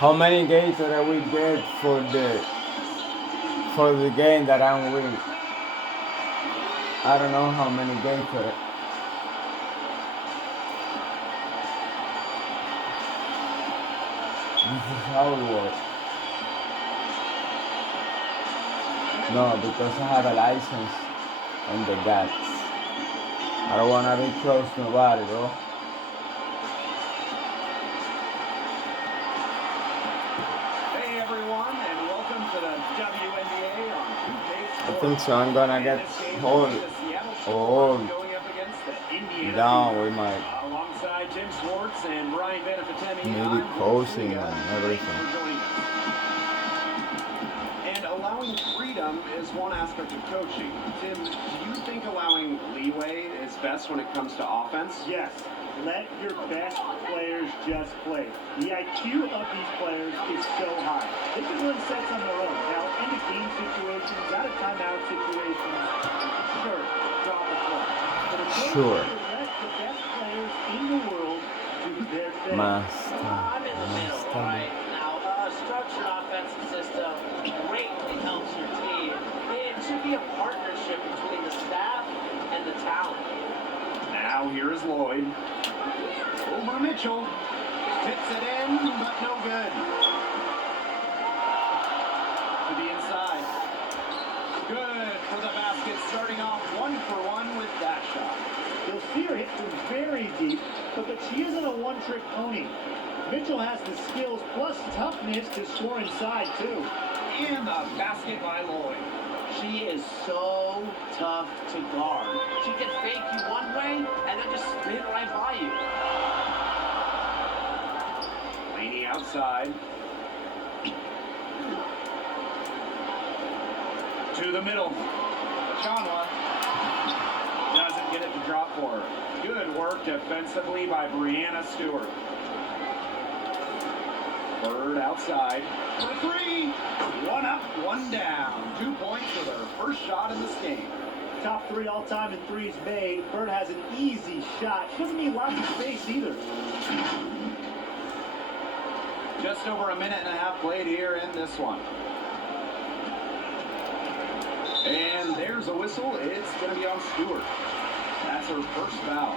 How many games that we get for the game that I'm winning? I don't know how many games for it. This is how it works. No, because I have a license and the guts. I don't wanna be close to nobody, bro. Hey everyone, and welcome to the WNBA on Toothpaste I Sports. think so. I'm gonna get This game hold the Seattle all Stormers going up against the Indiana down Fever. with my Alongside Jim Schwartz and Brian Benefatemi, maybe I'm Bruce posing Liga. and Thanks everything. for joining us. And allowing freedom is one aspect of coaching. Tim, do you think allowing leeway is best when it comes to offense? Yes, let your best players just play. The IQ of these players is so high. They can win sets on their own. Now, in the game situations, out of timeout situations, sure, drop a play. But if Sure. let the best players in the world do their thing. Master. I'm in the middle, Master. right? Now, a structured offensive system greatly helps your team. It should be a partnership between the staff and the talent. Now here is Lloyd. Over Mitchell. Tips it in, but no good. To the inside. Good for the basket, starting off 1-for-1 with that shot. You'll see her hit from very deep, but she isn't a one-trick pony. Mitchell has the skills plus toughness to score inside, too. And the basket by Lloyd. She is so tough to guard. She can fake you one way and then just spin right by you. Laney outside. To the middle. Chanwa doesn't get it to drop for her. Good work defensively by Brianna Stewart. Bird outside for three. One up, one down. 2 points with her first shot in this game. Top 3 all-time in threes made. Bird has an easy shot. She doesn't need lots of space either. Just over a minute and a half played here in this one. And there's a whistle. It's going to be on Stewart. That's her first foul.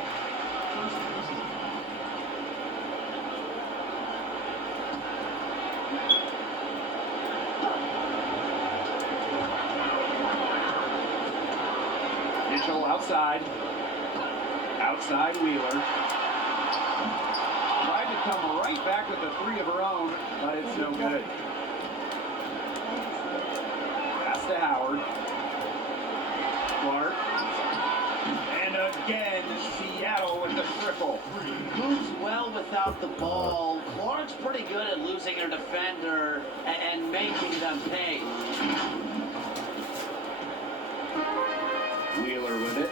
Mitchell outside. Outside Wheeler. Tried to come right back with the three of her own, but it's no good. Pass to Howard. Clark. And again, Seattle with the triple. Moves well without the ball. Clark's pretty good at losing her defender and making them pay. Wheeler with it.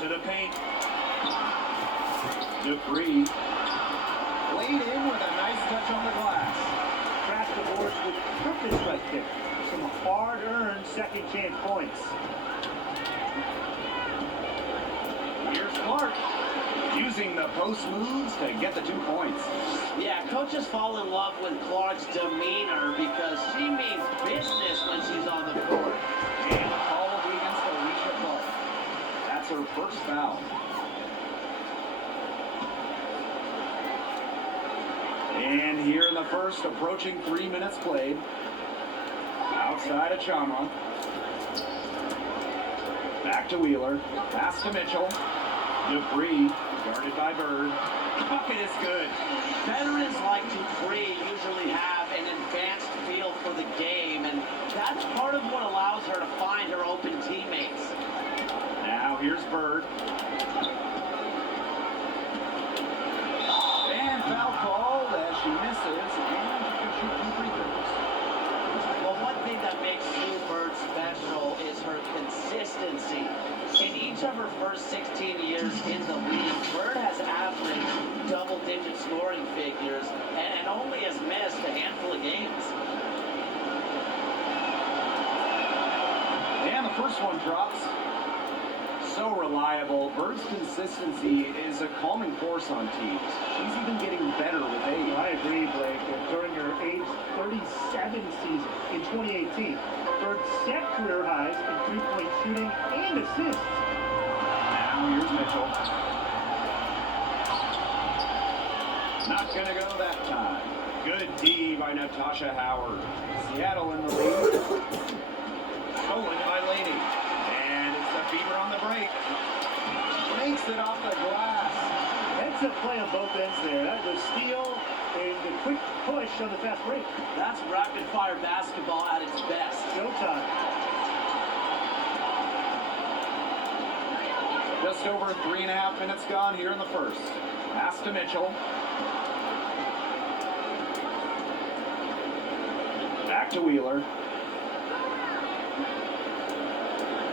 To the paint. Dupree. Laid in with a nice touch on the glass. Crash the boards with purpose right there. Some hard-earned second-chance points. Here's Clark. Using the post moves to get the 2 points. Yeah, coaches fall in love with Clark's demeanor because she means business when she's on the court. And a call will be against Alicia Clark. That's her first foul. And here in the first, approaching 3 minutes played. Outside of Chama. Back to Wheeler. Pass to Mitchell. Dupree, guarded by Bird. The bucket is good. Veterans like Dupree usually have an advanced feel for the game, and that's part of what allows her to find her open teammates. Now here's Bird. And foul called as she misses, and she can shoot 2 free throws. Well, one thing that makes Sue Bird special is her consistency. In each of her first 16 years in the league, Bird has averaged double-digit scoring figures and only has missed a handful of games. And the first one drops. So so reliable. Bird's consistency is a calming force on teams. She's even getting better with age. I agree, Blake. During her age 37 season in 2018, Bird set career highs in three-point shooting and assists. Now here's Mitchell. Not gonna go that time. Good D by Natasha Howard. Seattle in the lead. Stolen by Laney. And it's the Fever on the break. Makes it off the glass. Heads up play on both ends there. That was steal and the quick push on the fast break. That's rapid fire basketball at its best. Showtime. Just over 3.5 minutes gone here in the first. Pass to Mitchell. Back to Wheeler.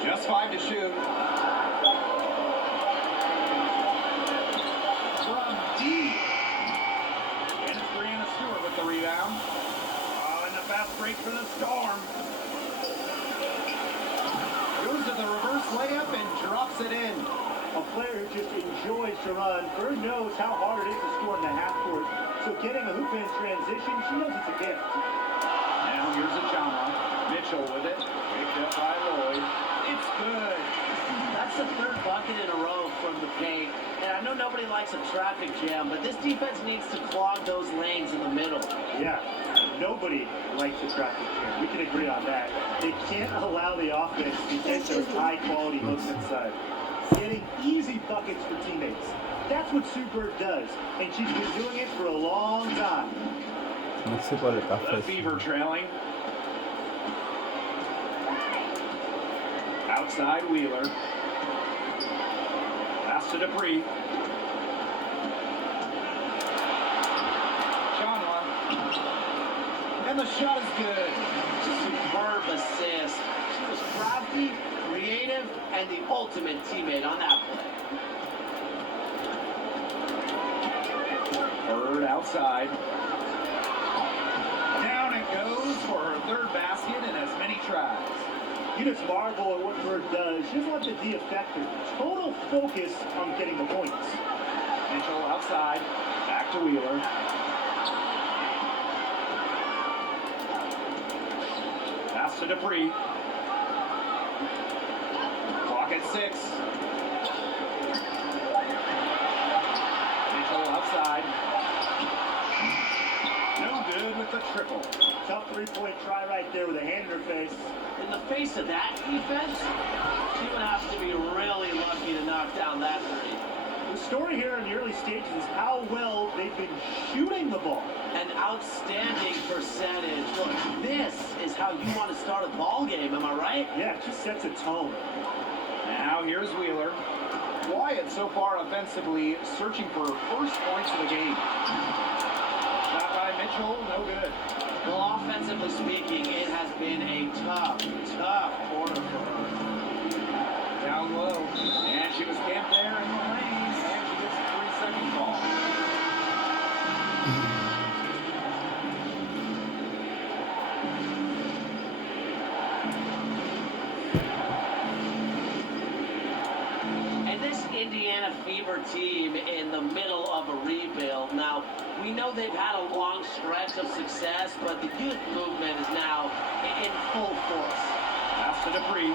Just 5 to shoot. From deep. And it's Brianna Stewart with the rebound. Oh, and the fast break for the Storm. Goes to the reverse layup and drops it in. A player who just enjoys to run. Bird knows how hard it is to score in the half court. So getting a hoop in transition, she knows it's a gift. Now here's Achama. Mitchell with it. Picked up by Lloyd. It's good. That's the third bucket in a row from the paint. And I know nobody likes a traffic jam, but this defense needs to clog those lanes in the middle. Yeah, nobody likes the traffic jam. We can agree on that. They can't allow the offense to get those high-quality looks inside. Getting easy buckets for teammates. That's what Sue Bird does, and she's been doing it for a long time. No sé cuál es el The café. Fever trailing. Outside Wheeler. Pass to Dupree. Shanwa. And the shot is good. Superb assist. She was crafty, creative, and the ultimate teammate on that play. Bird outside. Down it goes for her third basket in as many tries. You just marvel at what Bird does. She doesn't let the D affect her. Total focus on getting the points. Mitchell outside. Back to Wheeler. Pass to Dupree. Clock at 6. Mitchell outside. No good with the triple. Tough three-point try right there with a hand in her face. In the face of that defense, she would have to be really lucky to knock down that three. The story here in the early stages is how well they've been shooting the ball. An outstanding percentage. Look, this is how you want to start a ball game, am I right? Yeah, it just sets a tone. Now here's Wheeler. Wyatt so far offensively searching for first points of the game. Shot by Mitchell, no good. Well, offensively speaking, it has been a tough quarter for her. Down low. And she was camped there in the lane. And she gets a 3-second call. And this Indiana Fever team in the middle of a rebuild. Now, we know they've had a long stretch of success, but the youth movement is now in full force. Pass to Dupree.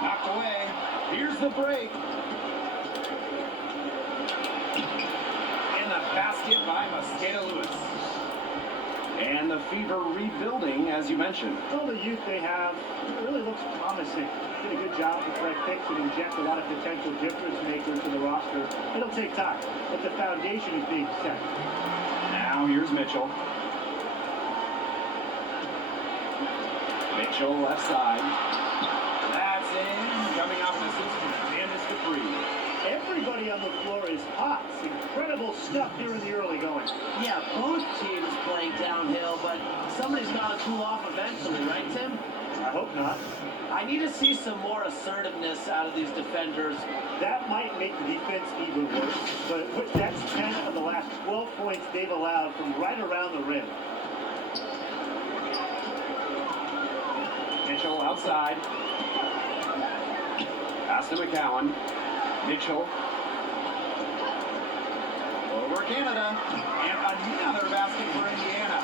Knocked away. Here's the break. And the basket by Mosqueda Lewis. And the Fever rebuilding, as you mentioned. All the youth they have really looks promising. Did a good job to correct picks and inject a lot of potential difference makers to the roster. It'll take time, but the foundation is being set. Now here's Mitchell. Mitchell left side. That's in. Coming off an assist from Candace Dupree. Everybody on the floor is hot. It's incredible stuff here in the early going. Yeah, both teams playing downhill, but somebody's got to cool off eventually, right, Tim? I hope not. I need to see some more assertiveness out of these defenders. That might make the defense even worse, but that's 10 of the last 12 points they've allowed from right around the rim. Mitchell Mitchell outside. Pass to McCowan. Mitchell. Over Canada. And another basket for Indiana.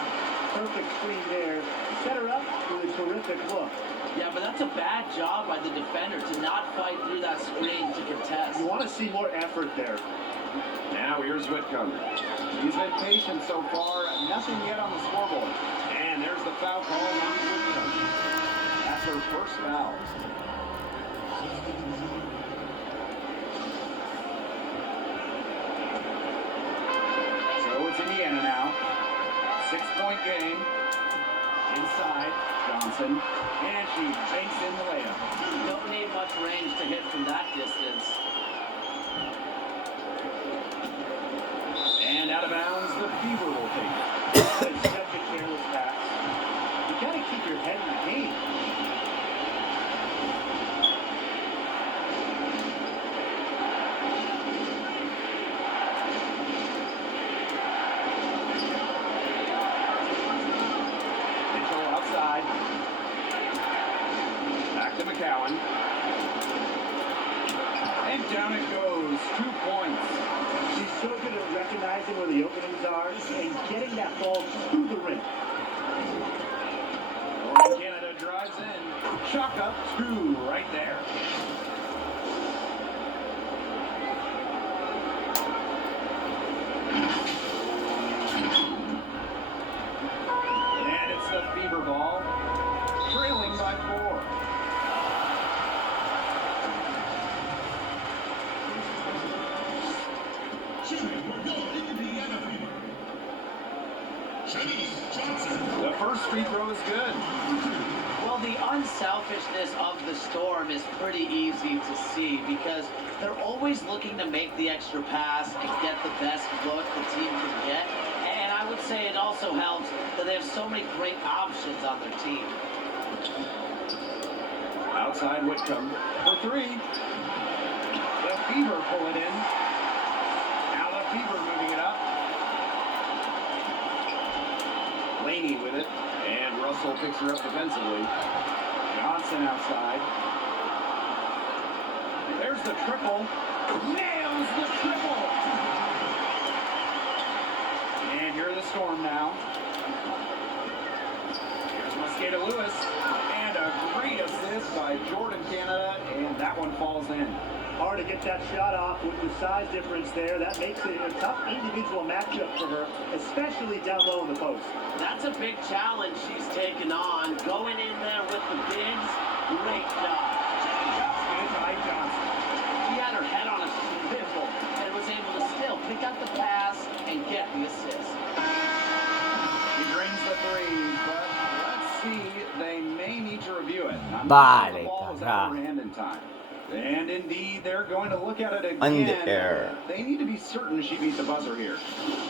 Perfect screen there. Set her up with a terrific look. Yeah, but that's a bad job by the defender to not fight through that screen to contest. You want to see more effort there. Now here's Whitcomb. He's been patient so far. Nothing yet on the scoreboard. And there's the foul call on Whitcomb. That's her first foul. So it's Indiana now. 6-point game. Inside, Johnson. And she banks in the layup. Don't need much range to hit from that distance. And out of bounds, the Fever will take it. It's such a careless pass. You got to keep your head in the game. Mitchell outside. Back to McCowan. And down it goes. 2 points. She's so good at recognizing where the openings are and getting that ball to the rim. Oh, Canada drives in. Chalk up 2 right there. And it's the Fever ball. Trailing by 4. The first free throw is good. Well, the unselfishness of the Storm is pretty easy to see because they're always looking to make the extra pass and get the best look the team can get. And I would say it also helps that they have so many great options on their team. Outside Whitcomb for 3. The Fever pull it in. Now the Fever moving it up. Laney with it. And Russell picks her up defensively. Johnson outside. There's the triple. Nails the triple. And you're the Storm now. Here's Mosqueda Lewis. And a great assist by Jordan Canada. And that one falls in. Hard to get that shot off with the size difference there. That makes it a tough individual matchup for her, especially down low in the post. That's a big challenge she's taken on. Going in there with the bigs, great job. Good by Johnson. She had her head on a swivel and was able to still pick up the pass and get the assist. He drains the 3, but let's see. They may need to review it. I'm not Vale, sure the ball was out of her hand in time. And indeed, they're going to look at it again. On the air. They need to be certain she beat the buzzer here.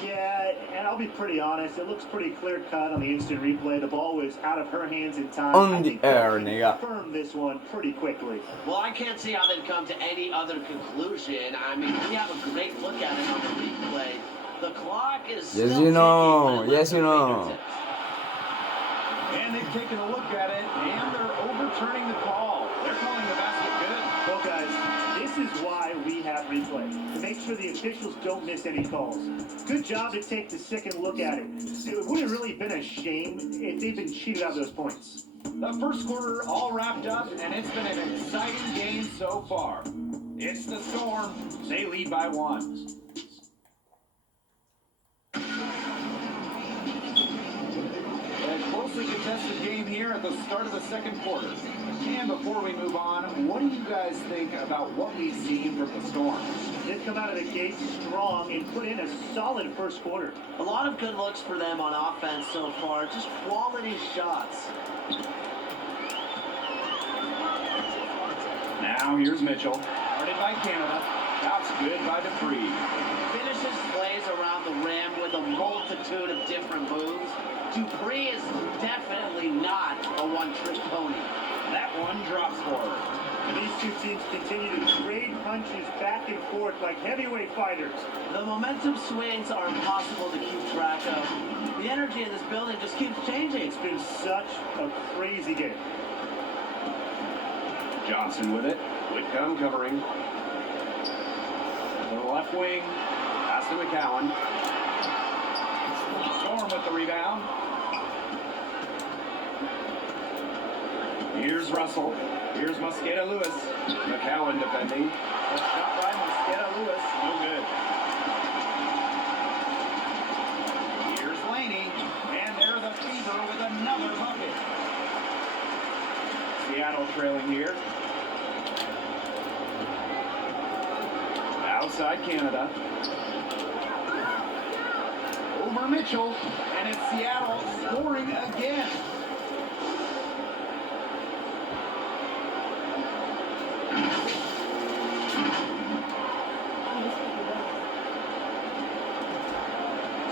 Yeah, and I'll be pretty honest. It looks pretty clear-cut on the instant replay. The ball was out of her hands in time. On I the think air, they nigga. confirmed this one pretty quickly. Well, I can't see how they'd come to any other conclusion. I mean, we have a great look at it on the replay. The clock is still Yes, you ticking know. when it Yes, left you her know. fingertips. And they've taken a look at it, and they're overturning the call. They're calling the basket good. Well, guys, this is why we have replay, to make sure the officials don't miss any calls. Good job to take the second look at it. It would have really been a shame if they'd been cheated out of those points. The first quarter all wrapped up, and it's been an exciting game so far. It's the Storm. They lead by 1. A closely contested game here at the start of the second quarter. And before we move on, what do you guys think about what we've seen from the Storm? They've come out of the gate strong and put in a solid first quarter. A lot of good looks for them on offense so far. Just quality shots. Now here's Mitchell. Guarded by Canada. That's good by Dupree. Finishes plays around the rim with a multitude of different moves. Dupree is definitely not a one-trick pony. That one drops for her. These two teams continue to trade punches back and forth like heavyweight fighters. The momentum swings are impossible to keep track of. The energy in this building just keeps changing. It's been such a crazy game. Johnson with it. Whitcomb covering. To the left wing. Pass to McCowan. Storm with the rebound. Here's Russell. Here's Mosqueda Lewis. McCowan defending. A shot by Mosqueda Lewis. No good. Here's Laney. And there the Fever with another bucket. Seattle trailing here. Outside Canada. Over Mitchell. And it's Seattle scoring again.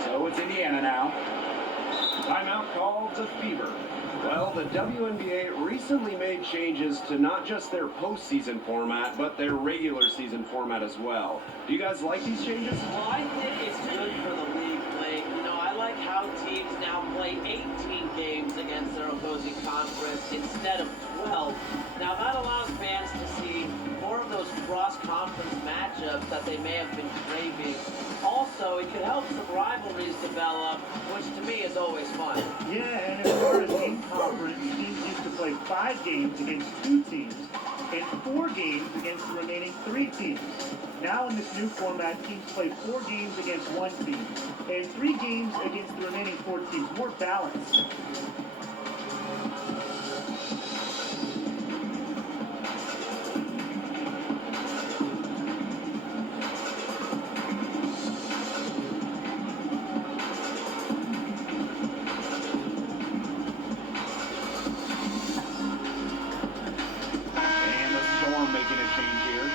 So it's Indiana now. Timeout called to Fever. Well, the WNBA recently made changes to not just their postseason format, but their regular season format as well. Do you guys like these changes? Well, I think it's good for the league, Blake. You know, I like how teams now play 18 games against their opposing conference instead of 12. Now, that allows fans to see more of those cross-conference matchups that they may have been craving. Also, it could help some rivalries develop, which to me is always fun. Yeah, and as far as in-conference, teams used to play 5 games against 2 teams and 4 games against the remaining 3 teams. Now in this new format, teams play 4 games against 1 team and 3 games against the remaining 4 teams. More balanced. And the Storm making a change here.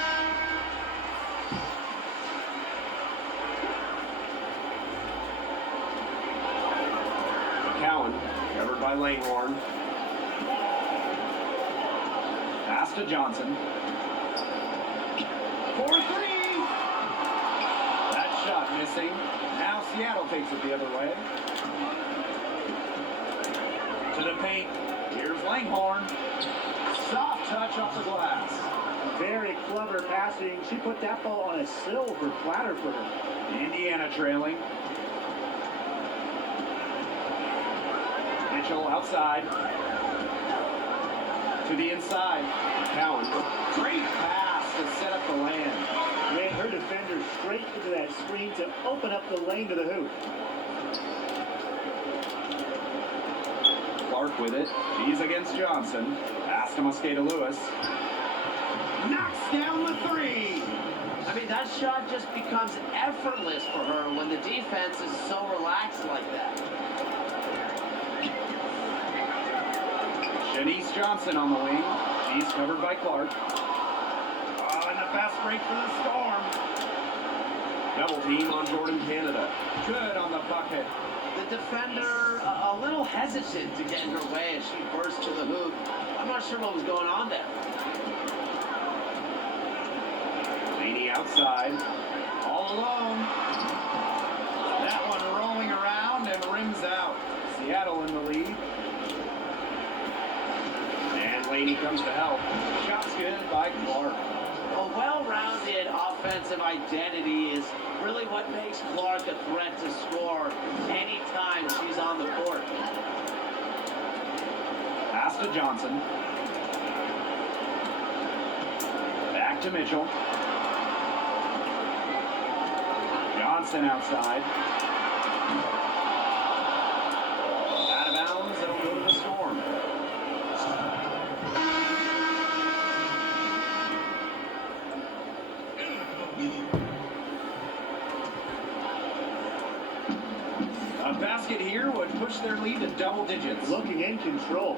McCowan, covered by Langhorne. Pass to Johnson. For 3! That shot missing. Now Seattle takes it the other way. To the paint. Here's Langhorne. Soft touch off the glass. Very clever passing. She put that ball on a silver platter for her. Indiana trailing. Mitchell outside. To the inside. Cowan. Great pass to set up the land. Ran her defender straight into that screen to open up the lane to the hoop. Clark with it. She's against Johnson. Pass to Mosqueda Lewis. Knocks down the 3. I mean, that shot just becomes effortless for her when the defense is so relaxed like that. Shanice Johnson on the wing. She's covered by Clark. Oh, and the fast break for the Storm. Double team on Jordan Canada. Good on the bucket. The defender a little hesitant to get in her way as she burst to the hoop. I'm not sure what was going on there. Laney outside. All alone. That one rolling around and rims out. Seattle in the lead. And Laney comes to help. Shot's good by Clark. A well-rounded offensive identity is really what makes Clark a threat to score anytime she's on the court. Pass to Johnson. Back to Mitchell. Johnson outside. Out of bounds, it'll go to the Storm. A basket here would push their lead to double digits. Looking in control.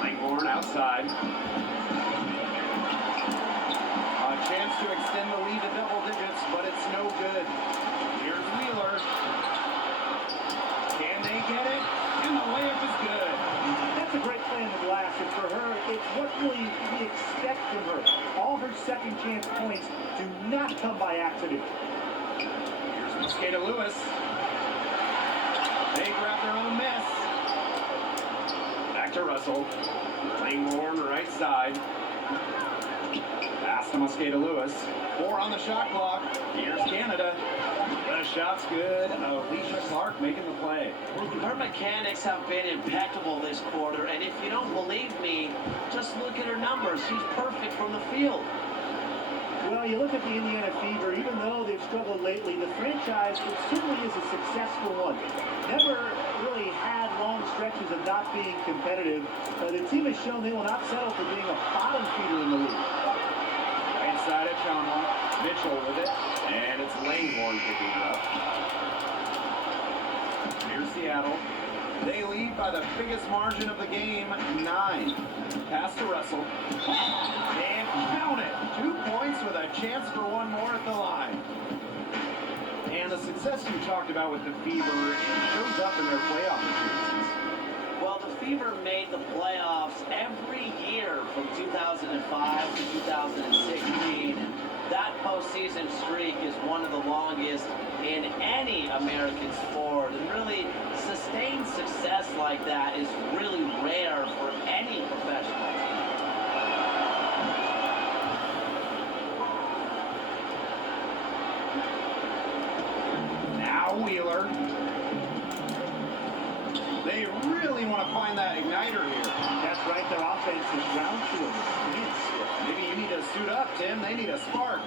Langhorne outside. A chance to extend the lead to double digits, but it's no good. Here's Wheeler. Can they get it? And the layup is good. That's a great play in the glass, and for her, it's what really we expect from her. All her second chance points do not come by accident. Here's Mosqueda Lewis. They grab their own miss. Back Back to Russell. Langborn right side. Pass to Mosqueda Lewis. 4 on the shot clock. Here's Canada. The shot's good. Alicia Clark making the play. Her mechanics have been impeccable this quarter, and if you don't believe me, just look at her numbers. She's perfect from the field. Well, you look at the Indiana Fever, even though they've struggled lately, the franchise, it certainly is a successful one. Never really had long stretches of not being competitive. The team has shown they will not settle for being a bottom feeder in the league. Right side of Chama. Mitchell with it. And it's Langborn picking it up. Here's Seattle. They lead by the biggest margin of the game, 9. Pass to Russell. And count it. 2 points with a chance for one more at the line. And the success you talked about with the Fever, it shows up in their playoff appearances. Well, the Fever made the playoffs every year from 2005 to 2016. And that postseason streak is one of the longest in any American sport. And really, sustained success like that is really rare for any professional team. Now Wheeler. They really want to find that igniter here. That's right, their offense is ground to them. Maybe you need to suit up, Tim. They need a spark.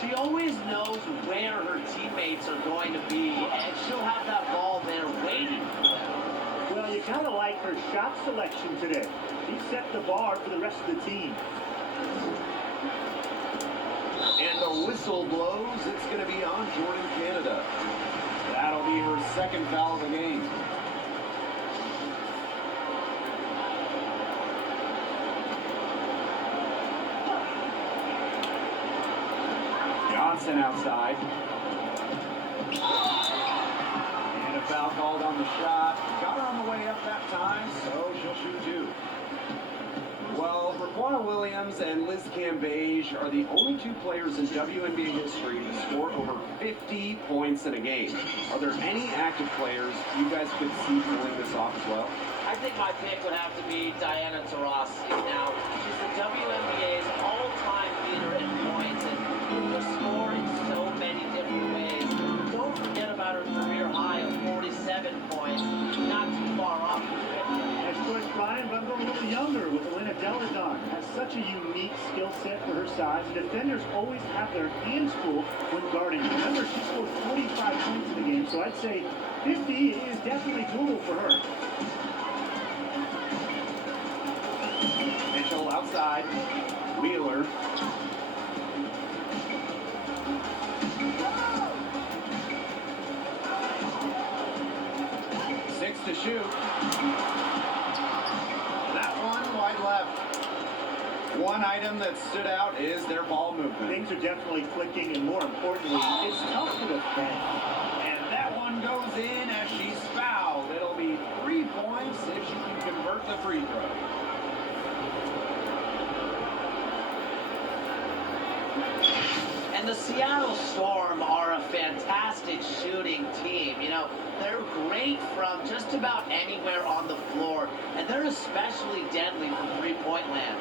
She always knows where her teammates are going to be, and she'll have that ball there waiting for them. Well, you kind of like her shot selection today. She set the bar for the rest of the team. And the whistle blows. It's going to be on Jordan Canada. That'll be her second foul of the game. Johnson outside. And a foul called on the shot. Got her on the way up that time, so she'll shoot 2. Well, Raquana Williams and Liz Cambage are the only 2 players in WNBA history to score over 50 points in a game. Are there any active players you guys could see pulling this off as well? I think my pick would have to be Diana Taurasi. Now, she's the WNBA's all-time leader in points, and her score in so many different ways. Don't forget about her career high of 47 points. Not too far off from 50. As Joyce Bryan, but I'm going a little younger with Elena Deladon. Has such a unique skill set for her size. The defenders always have their hands full when guarding. Remember, she scored 45 points in the game, so I'd say 50 is definitely doable for her. Mitchell outside. Wheeler. Six to shoot. That one wide left. One item that stood out is their ball movement. Things are definitely clicking, and more importantly, it's tough to defend. And that one goes in as she's fouled. It'll be 3 points if she can convert the free throw. And the Seattle Storm are a fantastic shooting team. You know, they're great from just about anywhere on the floor, and they're especially deadly from three-point land.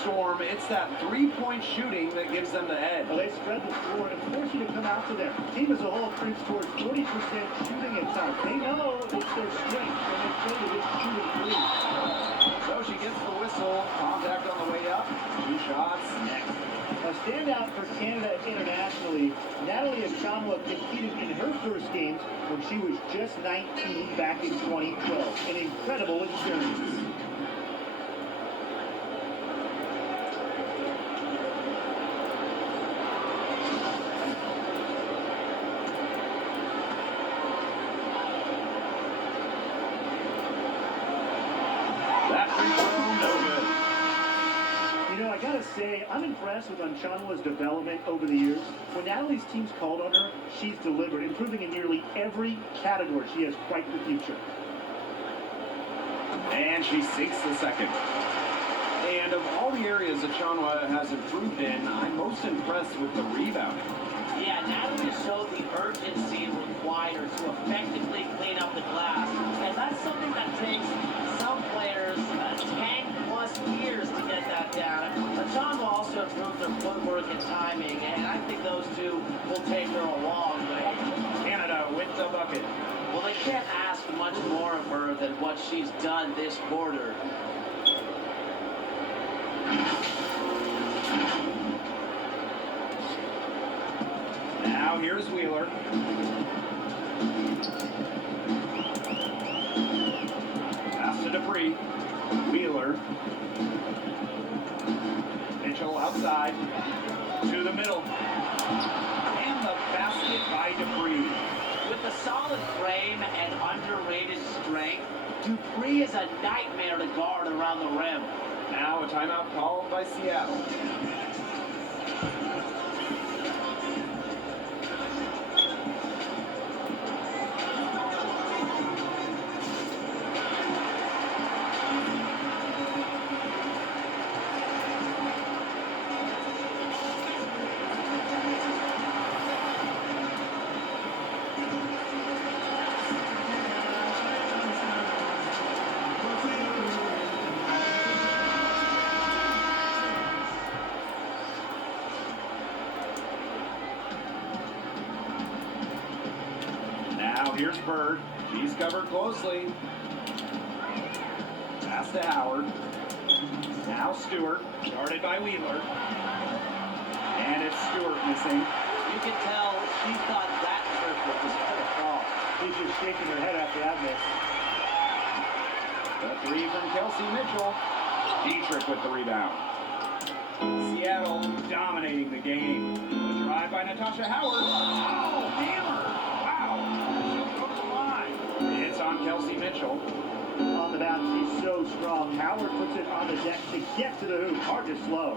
Storm, it's that three-point shooting that gives them the edge. Well, they spread the floor and force you to come out to them. The team as a whole creeps towards 40% shooting at times. They know it's their strength when they play to this shooting three. So she gets the whistle. Contact on the way up. 2 shots next. A standout for Canada internationally, Natalie Achamwa competed in her first games when she was just 19 back in 2012. An incredible experience. Say, I'm impressed with Unchanwa's development over the years. When Natalie's team's called on her, she's delivered, improving in nearly every category. She has quite the future. And she sinks the second. And of all the areas that Chanwa has improved in, I'm most impressed with the rebounding. Yeah, Natalie showed the urgency required to effectively clean up the glass. And that's something that takes some players 10 plus years to get that down. Chanwa also improved their footwork and timing, and I think those two will take her a long way. Canada with the bucket. Well, they can't ask much more of her than what she's done this quarter. Now here's Wheeler. Pass to Dupree. Wheeler. Mitchell outside. To the middle. And the basket by Dupree. With a solid frame and underrated strength, Dupree is a nightmare to guard around the rim. Now a timeout called by Seattle. Here's Bird. She's covered closely. Pass to Howard. Now Stewart. Guarded by Wheeler. And it's Stewart missing. You can tell she thought that triplet was going to fall. She's just shaking her head after that miss. The three from Kelsey Mitchell. Dietrich with the rebound. Seattle dominating the game. The drive by Natasha Howard. Oh, hammer! It's on Kelsey Mitchell. On the bounce, he's so strong. Howard puts it on the deck to get to the hoop. Hard to slow.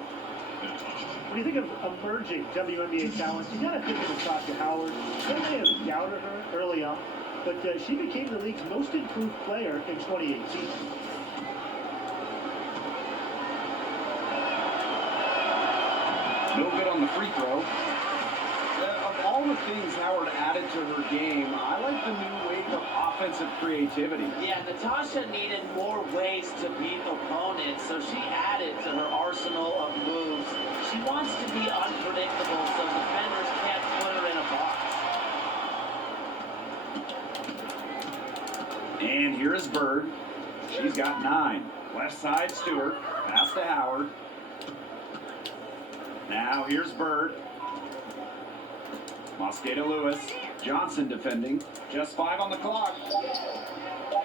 When you think of emerging WNBA talents, you gotta think of Natasha Howard. They may have doubted her early on, but she became the league's most improved player in 2018. No good on the free throw. Of all the things Howard added to her game, I like the new wave of offensive creativity. Yeah, Natasha needed more ways to beat opponents, so she added to her arsenal of moves. She wants to be unpredictable so defenders can't put her in a box. And here is Bird. She's got 9. Left side, Stewart. Pass to Howard. Now here's Bird. Mosqueda Lewis. Johnson defending. Just 5 on the clock.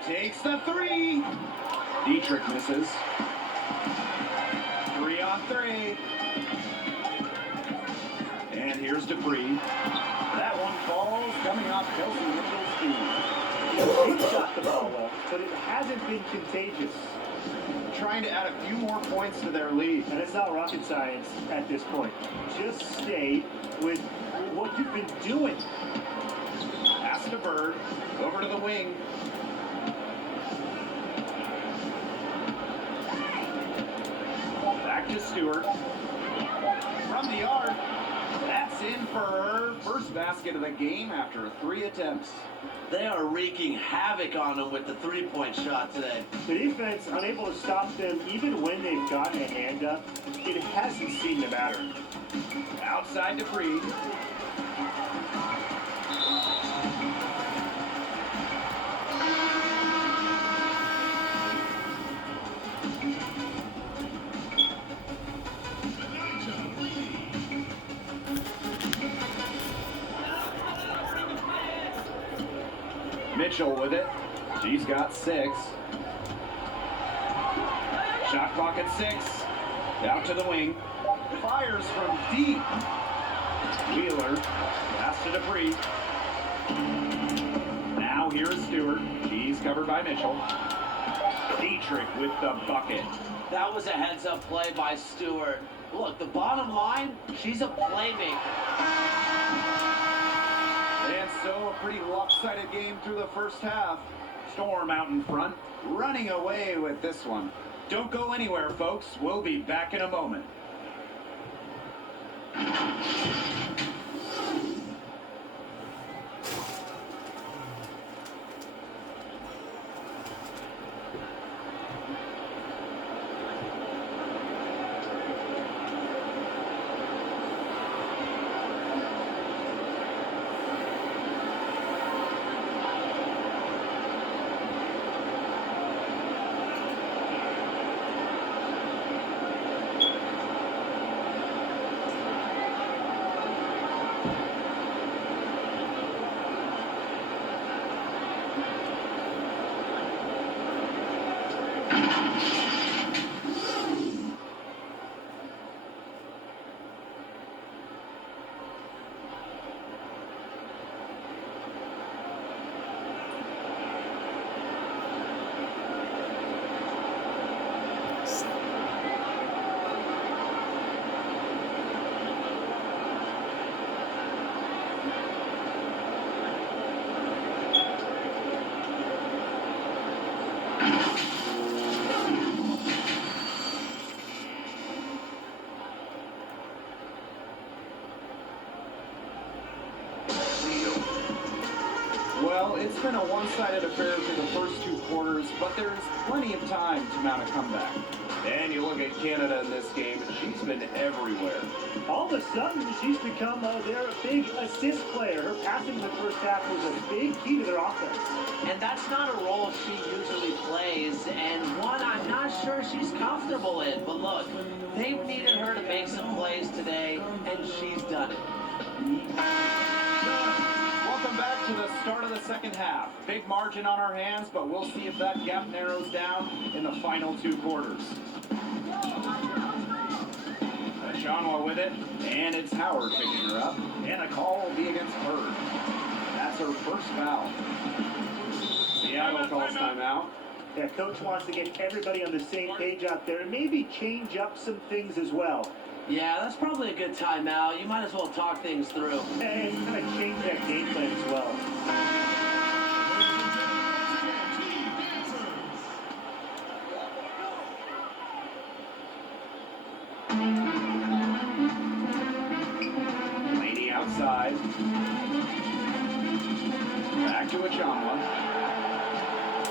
Takes the 3. Dietrich misses. 3 on 3. And here's Dupree. That one falls coming off Kelsey Mitchell's feet. He shot the ball well, but it hasn't been contagious. Trying to add a few more points to their lead. And it's not rocket science at this point. Just stay with what you've been doing. Pass to Bird. Over to the wing. Back to Stewart. From the arc. That's in for her first basket of the game after 3 attempts. They are wreaking havoc on them with the three-point shot today. The defense unable to stop them even when they've gotten a hand up. It hasn't seemed to matter. Outside Dupree. Mitchell with it. She's got 6. Shot clock at 6. Out to the wing. Fires from deep. Wheeler. Pass to Dupree. Now here's Stewart. She's covered by Mitchell. Dietrich with the bucket. That was a heads-up play by Stewart. Look, the bottom line, she's a playmaker. And so a pretty lopsided game through the first half. Storm out in front, running away with this one. Don't go anywhere, folks. We'll be back in a moment. Well, it's been a one-sided affair for the first two quarters, but there's plenty of time to mount a comeback. And you look at Canada in this game, she's been everywhere. All of a sudden, she's become their big assist player. Her passing in the first half was a big key to their offense. And that's not a role she usually plays, and one I'm not sure she's comfortable in. But look, they've needed her to make some plays today, and she's done it. Welcome back to the start of the second half. Big margin on our hands, but we'll see if that gap narrows down in the final two quarters. Shanwa with it, and it's Howard picking her up, and a call will be against Bird. That's her first foul. Seattle calls timeout. Yeah, coach wants to get everybody on the same page out there and maybe change up some things as well. Yeah, that's probably a good timeout. You might as well talk things through. And kind of change that game plan as well. Laney outside. Back to Achamwa.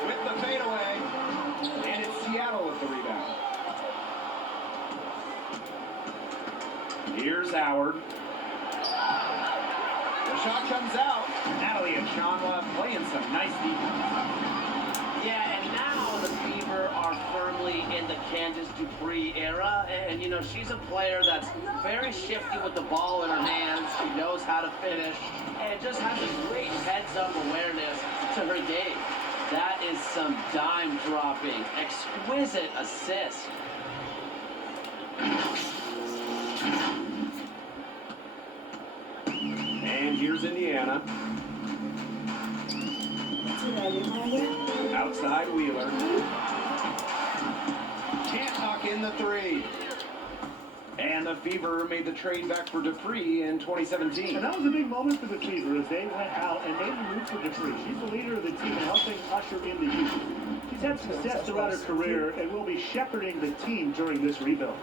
With the fadeaway. And it's Seattle with the rebound. Here's Howard. The shot comes out. Natalie Achamwa playing some nice defense. Yeah, and now the Fever are firmly in the Candace Dupree era. And, you know, she's a player that's very shifty with the ball in her hands. She knows how to finish and just has a great heads-up awareness to her game. That is some dime-dropping, exquisite assist. And here's Indiana. Outside Wheeler. Can't knock in the three. And the Fever made the trade back for Dupree in 2017. And that was a big moment for the Fever as they went out and made a move for Dupree. She's the leader of the team and helping usher in the youth. She's had success throughout her career and will be shepherding the team during this rebuild.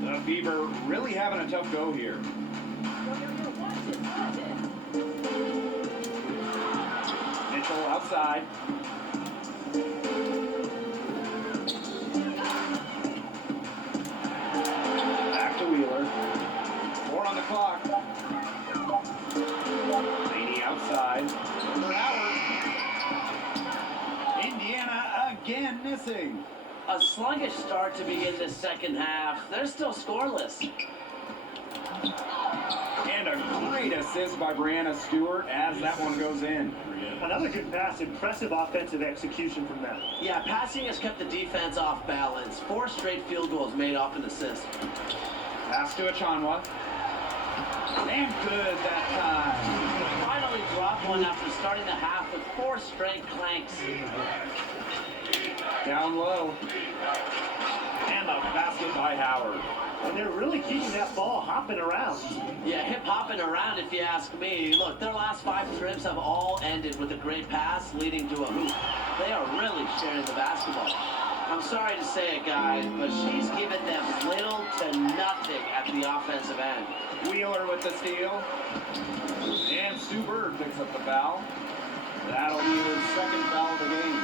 The Fever really having a tough go here. Mitchell outside. Back to Wheeler. 4 on the clock. Laney outside. For Howard. Indiana again missing. A sluggish start to begin the second half. They're still scoreless. And a great assist by Brianna Stewart as that one goes in. Another good pass, impressive offensive execution from them. Yeah, passing has kept the defense off balance. 4 straight field goals made off an assist. Pass to Achanwa. And good that time. Finally dropped one after starting the half with 4 straight clanks. Down low. And the basket by Howard. And they're really keeping that ball hopping around. Yeah, hip-hopping around if you ask me. Look, their last 5 trips have all ended with a great pass leading to a hoop. They are really sharing the basketball. I'm sorry to say it, guys, but she's given them little to nothing at the offensive end. Wheeler with the steal. And Sue Bird picks up the foul. That'll be her second foul of the game.